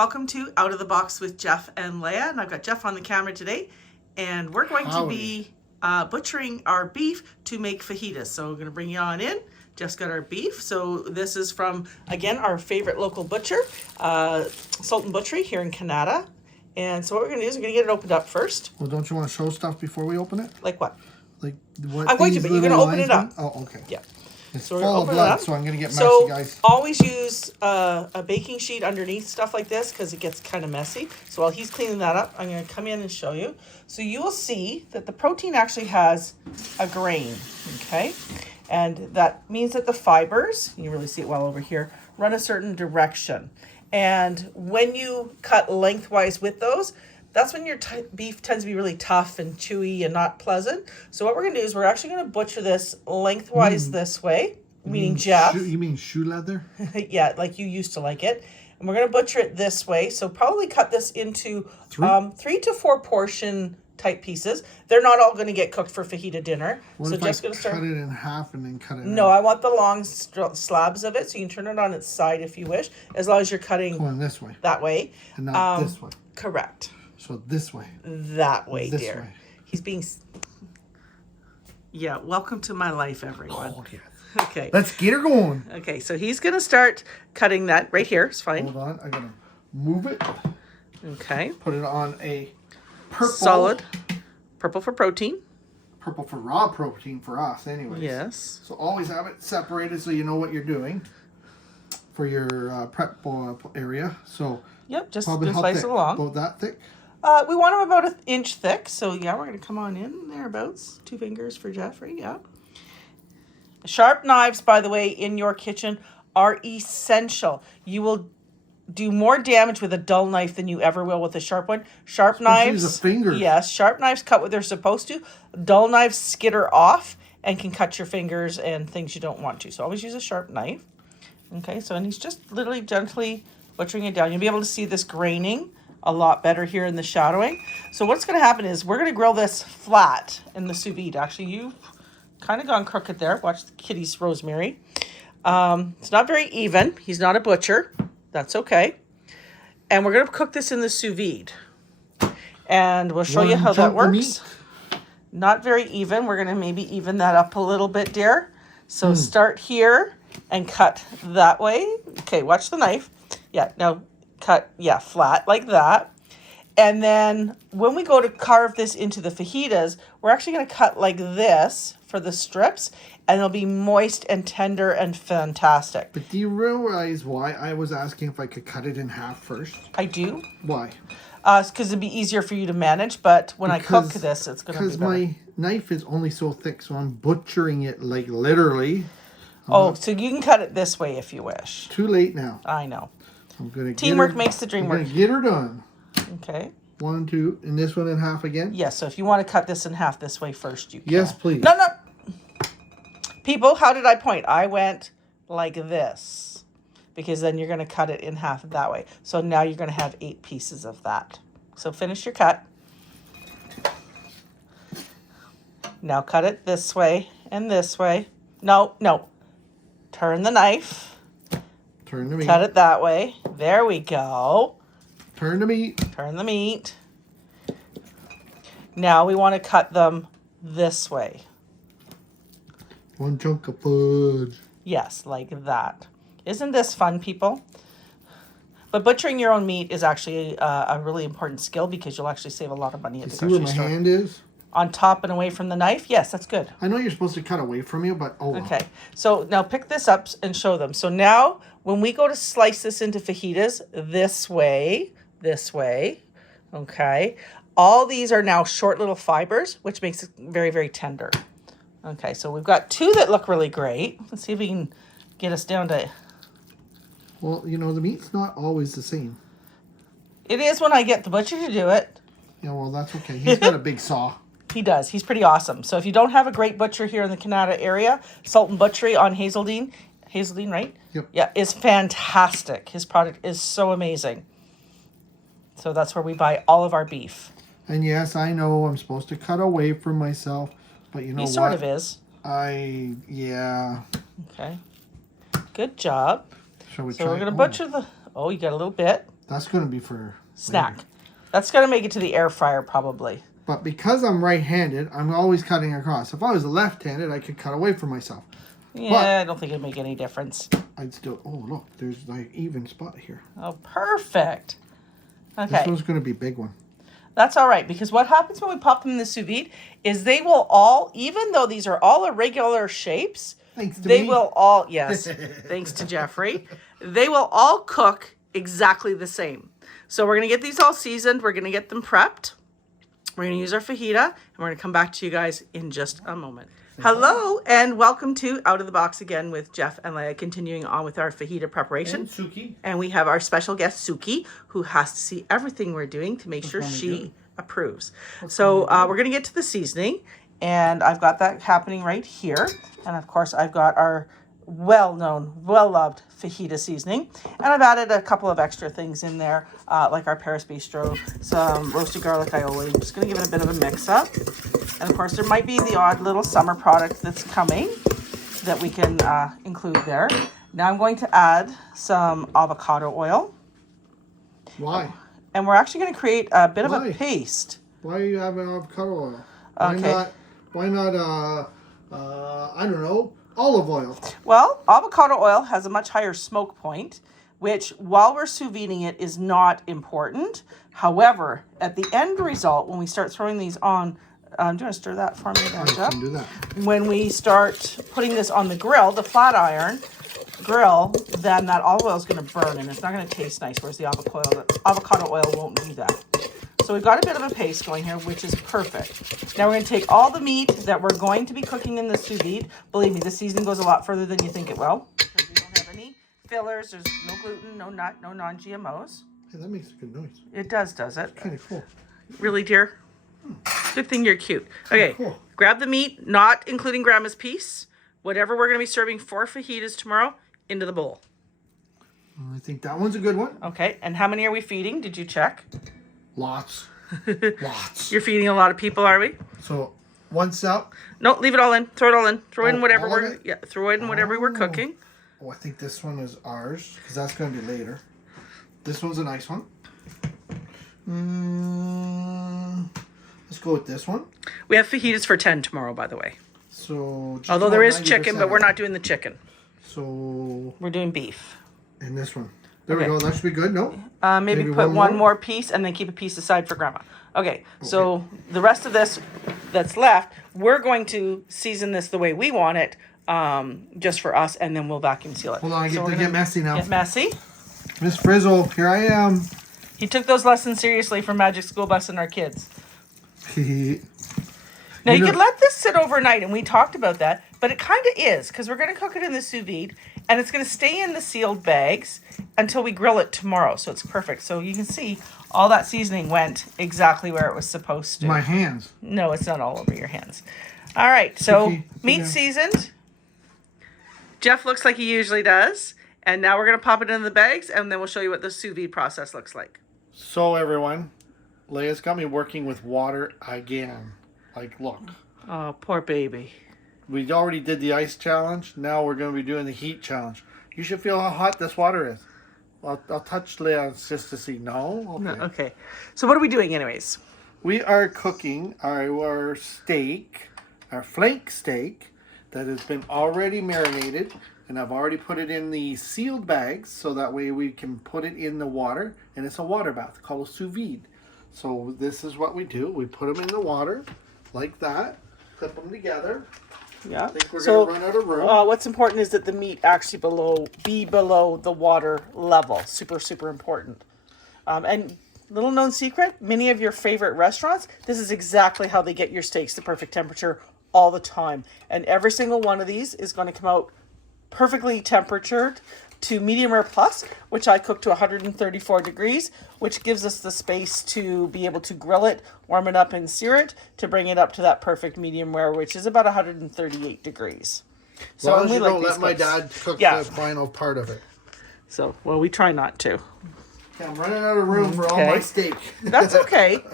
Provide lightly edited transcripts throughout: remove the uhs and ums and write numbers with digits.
welcome to Out of the Box with Jeff and Leah. And I've got Jeff on the camera today, and we're going to be butchering our beef to make fajitas. So we're going to bring you on in. Jeff's got our beef. So this is from, again, our favorite local butcher, Sultan Butchery here in Canada. And so what we're going to do is we're going to get it opened up first. Well, don't you want to show stuff before we open it? Like what? Like what? I'm going to, but you're going to open it up. Oh, okay. Yeah. It's so full of blood, so I'm going to get messy, guys. So always use a baking sheet underneath stuff like this because it gets kind of messy. So while he's cleaning that up, I'm going to come in and show you. So you will see that the protein actually has a grain, okay? And that means that the fibers, you really see it well over here, run a certain direction. And when you cut lengthwise with those, that's when your beef tends to be really tough and chewy and not pleasant. So what we're going to do is we're actually going to butcher this lengthwise this way, meaning Jeff. You mean shoe leather? Yeah, like you used to like it. And we're going to butcher it this way. So probably cut this into 3 to 4 portion type pieces. They're not all going to get cooked for fajita dinner. What so if just I going to start. Cut it in half and then cut it. No, out? I want the long slabs of it, so you can turn it on its side if you wish, as long as you're cutting going this way that way. And not this way. Correct. So this way. That way, this dear. Way. He's being. Yeah, welcome to my life, everyone. Oh, yes. Okay. Let's get her going. Okay, so he's going to start cutting that right here. It's fine. Hold on. I got to move it. Okay. Put it on a purple. Solid. Purple for protein. Purple for raw protein for us, anyways. Yes. So always have it separated so you know what you're doing for your prep area. So yep, just probably slice it along. About that thick. We want them about 1 inch thick. So yeah, we're going to come on in thereabouts. 2 fingers for Jeffrey. Yeah. Sharp knives, by the way, in your kitchen are essential. You will do more damage with a dull knife than you ever will with a sharp one. Sharp knives. Use a finger. Yes, sharp knives cut what they're supposed to. Dull knives skitter off and can cut your fingers and things you don't want to. So always use a sharp knife. Okay, so and he's just literally gently butchering it down. You'll be able to see this graining a lot better here in the shadowing. So what's going to happen is we're going to grill this flat in the sous vide. Actually, you've kind of gone crooked there. Watch the kitty's rosemary. It's not very even. He's not a butcher. That's okay. And we're going to cook this in the sous vide. And we'll show you how that works. Not very even. We're going to maybe even that up a little bit, dear. So start here and cut that way. Okay, watch the knife. Yeah, now cut, flat like that. And then when we go to carve this into the fajitas, we're actually going to cut like this for the strips, and it'll be moist and tender and fantastic. But do you realize why I was asking if I could cut it in half first? I do. Why? Because it'd be easier for you to manage, but when I cook this, it's going to be better. Because my knife is only so thick, so I'm butchering it like literally. So you can cut it this way if you wish. Too late now. I know. I'm gonna Teamwork makes the dream work. I'm gonna get her done. Okay. 1, 2, and this one in half again? Yes, so if you want to cut this in half this way first, you can. Yes, please. No. People, how did I point? I went like this because then you're going to cut it in half that way. So now you're going to have 8 pieces of that. So finish your cut. Now cut it this way and this way. No. Turn the knife. Turn the meat. Cut it that way. There we go. Turn the meat. Turn the meat. Now we want to cut them this way. 1 chunk of fudge. Yes, like that. Isn't this fun, people? But butchering your own meat is actually a really important skill because you'll actually save a lot of money at the grocery store. See where my hand is? On top and away from the knife? Yes, that's good. I know you're supposed to cut away from you, but oh well. Okay, so now pick this up and show them. So now when we go to slice this into fajitas, this way, okay? All these are now short little fibers, which makes it very, very tender. Okay, so we've got 2 that look really great. Let's see if we can get us down to... Well, you know, the meat's not always the same. It is when I get the butcher to do it. Yeah, well, that's okay. He's got a big saw. He does. He's pretty awesome. So if you don't have a great butcher here in the Canada area, Sultan Butchery on Hazeldean, right? Yep. Yeah, is fantastic. His product is so amazing. So that's where we buy all of our beef. And yes, I know I'm supposed to cut away from myself, but you know what? He sort of is. Yeah. Okay. Good job. Shall we So try? we're going to butcher the... Oh, you got a little bit. That's going to be for snack. later. That's going to make it to the air fryer probably. But because I'm right-handed, I'm always cutting across. If I was left-handed, I could cut away from myself. Yeah, But I don't think it'd make any difference. I'd still... Oh, look. There's like even spot here. Oh, perfect. Okay. This one's going to be a big one. That's all right, because what happens when we pop them in the sous vide is they will all, even though these are all irregular shapes, Thanks to they me. will all, yes, thanks to Jeffrey, they will all cook exactly the same. So we're going to get these all seasoned. We're going to get them prepped. We're going to use our fajita, and we're going to come back to you guys in just a moment. Hello, and welcome to Out of the Box again with Jeff and Leia, continuing on with our fajita preparation. And Suki. And we have our special guest, Suki, who has to see everything we're doing to make sure she approves. So we're going to get to the seasoning, and I've got that happening right here. And of course, I've got our well-known, well-loved fajita seasoning. And I've added a couple of extra things in there, like our Paris Bistro, some roasted garlic aioli. I'm just going to give it a bit of a mix-up. And of course, there might be the odd little summer product that's coming that we can include there. Now I'm going to add some avocado oil. Why? And we're actually going to create a bit of Why? a paste. Why are you having avocado oil? Okay. Why not, I don't know, olive oil? Well, avocado oil has a much higher smoke point, which while we're sous videing it is not important. However, at the end result, when we start throwing these on, do you want to stir that for me there, I Jeff? can do that. When we start putting this on the grill, the flat iron grill, then that olive oil is going to burn and it's not going to taste nice, whereas the avocado oil won't do that. So we've got a bit of a paste going here, which is perfect. Now we're going to take all the meat that we're going to be cooking in the sous vide. Believe me, the seasoning goes a lot further than you think it will, because we don't have any fillers. There's no gluten, no nut, no non-GMOs. Hey, that makes a good noise. It does it? Kind of cool. Really, dear? Good thing you're cute. Okay, Cool. Grab the meat, not including grandma's piece. Whatever we're going to be serving for fajitas tomorrow, into the bowl. I think that one's a good one. Okay, and how many are we feeding? Did you check? Lots. Lots. You're feeding a lot of people, are we? So, once up. No, leave it all in. Throw it all in. Throw in whatever all of we're it? throw in whatever we're cooking. Oh, I think this one is ours, because that's going to be later. This one's a nice one. Let's go with this one. We have fajitas for 10 tomorrow, by the way. So, just Although there about is chicken, but 90%. we're not doing the chicken. So, We're doing beef. and this one. There Okay. we go. That should be good. No? Maybe Maybe put one one more? more piece and then keep a piece aside for grandma. Okay, so the rest of this that's left, we're going to season this the way we want it, just for us, and then we'll vacuum seal it. Hold on, I So get we're to gonna get messy now. Get messy. Miss Frizzle, here I am. He took those lessons seriously from Magic School Bus and our kids. Now, you know- could let this sit overnight, and we talked about that, but it kind of is, because we're going to cook it in the sous vide, and it's going to stay in the sealed bags until we grill it tomorrow, so it's perfect. So you can see all that seasoning went exactly where it was supposed to. My hands. No, it's not all over your hands. All right, so Okay, meat okay. seasoned. Jeff looks like he usually does, and now we're going to pop it in the bags, and then we'll show you what the sous vide process looks like. So, everyone, Leia's got me working with water again. Like, look. Oh, poor baby. We already did the ice challenge. Now we're going to be doing the heat challenge. You should feel how hot this water is. I'll touch Leia just to see. No? Okay. No, okay. So what are we doing anyways? We are cooking our steak, our flank steak, that has been already marinated. And I've already put it in the sealed bags, so that way we can put it in the water. And it's a water bath called a sous vide. So this is what we do. We put them in the water like that. Clip them together. Yeah. I think we're So, going to run out of room. what's important is that the meat actually be below the water level. Super, super important. And little known secret, many of your favorite restaurants, this is exactly how they get your steaks to perfect temperature all the time. And every single one of these is going to come out perfectly temperatured to medium rare plus, which I cook to 134 degrees, which gives us the space to be able to grill it, warm it up, and sear it to bring it up to that perfect medium rare, which is about 138 degrees. As long as we you like don't these let my cooks. dad cook Yeah. the final part of it. So, well, we try not to. Okay, I'm running out of room for all Okay. my steak. That's okay.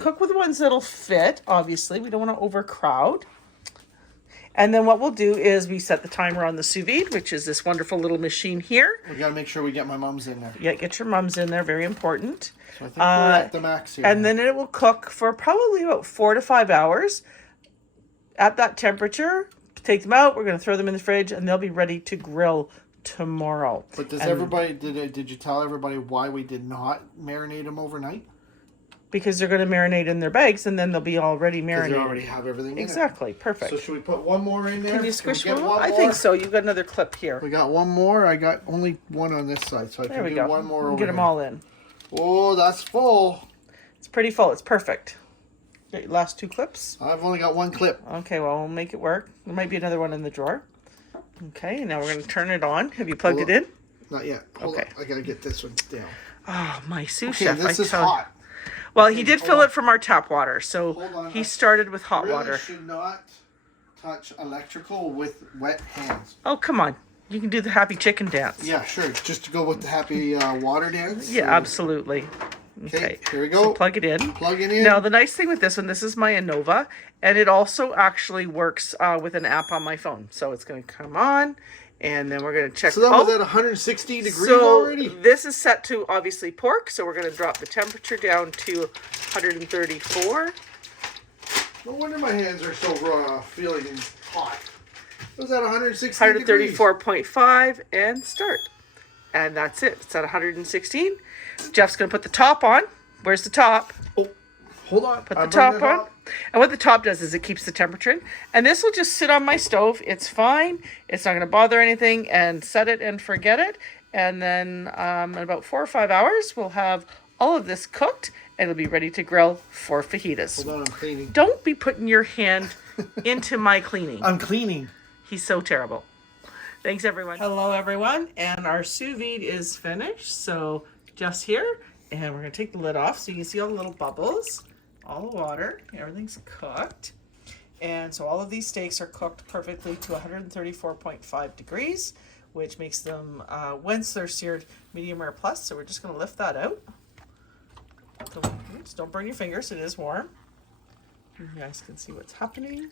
Cook with the ones that'll fit, obviously. We don't want to overcrowd. And then what we'll do is we set the timer on the sous vide, which is this wonderful little machine here. We got to make sure we get my mom's in there. Yeah, get your mums in there. Very important. So I think we're at the max here. And then it will cook for probably about 4 to 5 hours at that temperature. Take them out. We're going to throw them in the fridge, and they'll be ready to grill tomorrow. But does everybody, did you tell everybody why we did not marinate them overnight? Because they're going to marinate in their bags, and then they'll be already marinated. They already have everything in it. Exactly. Perfect. So should we put one more in there? Can you squish one? I think so. You've got another clip here. We got one more. I got only one on this side, so I can do one more over Get them all in. Oh, that's full. It's pretty full. It's perfect. Get your last 2 clips. I've only got 1 clip. Okay, well, we'll make it work. There might be another one in the drawer. Okay, and now we're going to turn it on. Have you plugged it in? Not yet. Hold on. I got to get this one down. Oh, my sous chef. This is hot. Well, he did fill it from our tap water, so he started with hot water. You should not touch electrical with wet hands. Oh, come on. You can do the happy chicken dance. Yeah, sure. Just to go with the happy water dance. Yeah, absolutely. Okay, here we go. So plug it in. Plug it in. Now, the nice thing with this one, this is my Innova, and it also actually works with an app on my phone. So it's going to come on, and then we're going to check. So that was at 160 degrees already? This is set to, obviously, pork, so we're going to drop the temperature down to 134. No wonder my hands are so feeling hot. It was at 160 degrees. 134.5, and start. And that's it. It's at 116. Jeff's going to put the top on. Where's the top? Oh, hold on. Put the top on. And what the top does is it keeps the temperature in. And this will just sit on my stove. It's fine. It's not going to bother anything. And set it and forget it. And then in about 4 or 5 hours, we'll have all of this cooked. And it'll be ready to grill for fajitas. Hold on, I'm cleaning. Don't be putting your hand into my cleaning. I'm cleaning. He's so terrible. Thanks, everyone. Hello, everyone. And our sous vide is finished. So just here. And we're going to take the lid off so you can see all the little bubbles. All the water. Everything's cooked. And so all of these steaks are cooked perfectly to 134.5 degrees, which makes them, once they're seared, medium rare plus. So we're just going to lift that out. Oops, don't burn your fingers. It is warm. You guys can see what's happening.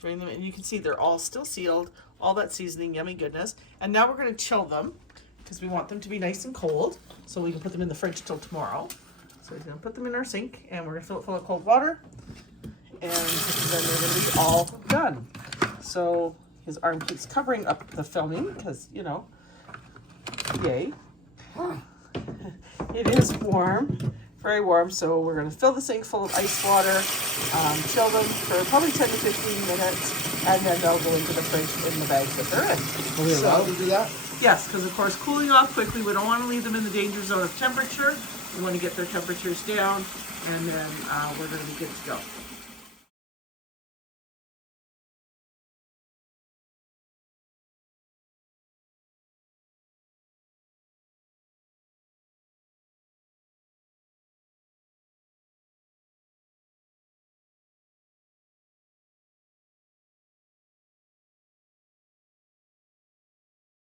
Drain them, and you can see they're all still sealed. All that seasoning, yummy goodness. And now we're going to chill them because we want them to be nice and cold so we can put them in the fridge till tomorrow. So we're going to put them in our sink and we're going to fill it full of cold water. And then they're going to be all done. So his arm keeps covering up the filming because, you know, yay. It is warm, very warm, so we're going to fill the sink full of ice water, chill them for probably 10 to 15 minutes, and then they'll go into the fridge in the bags that they're in. Are we allowed to do that? Yes, because of course cooling off quickly, we don't want to leave them in the danger zone of temperature. We want to get their temperatures down, and then we're going to be good to go.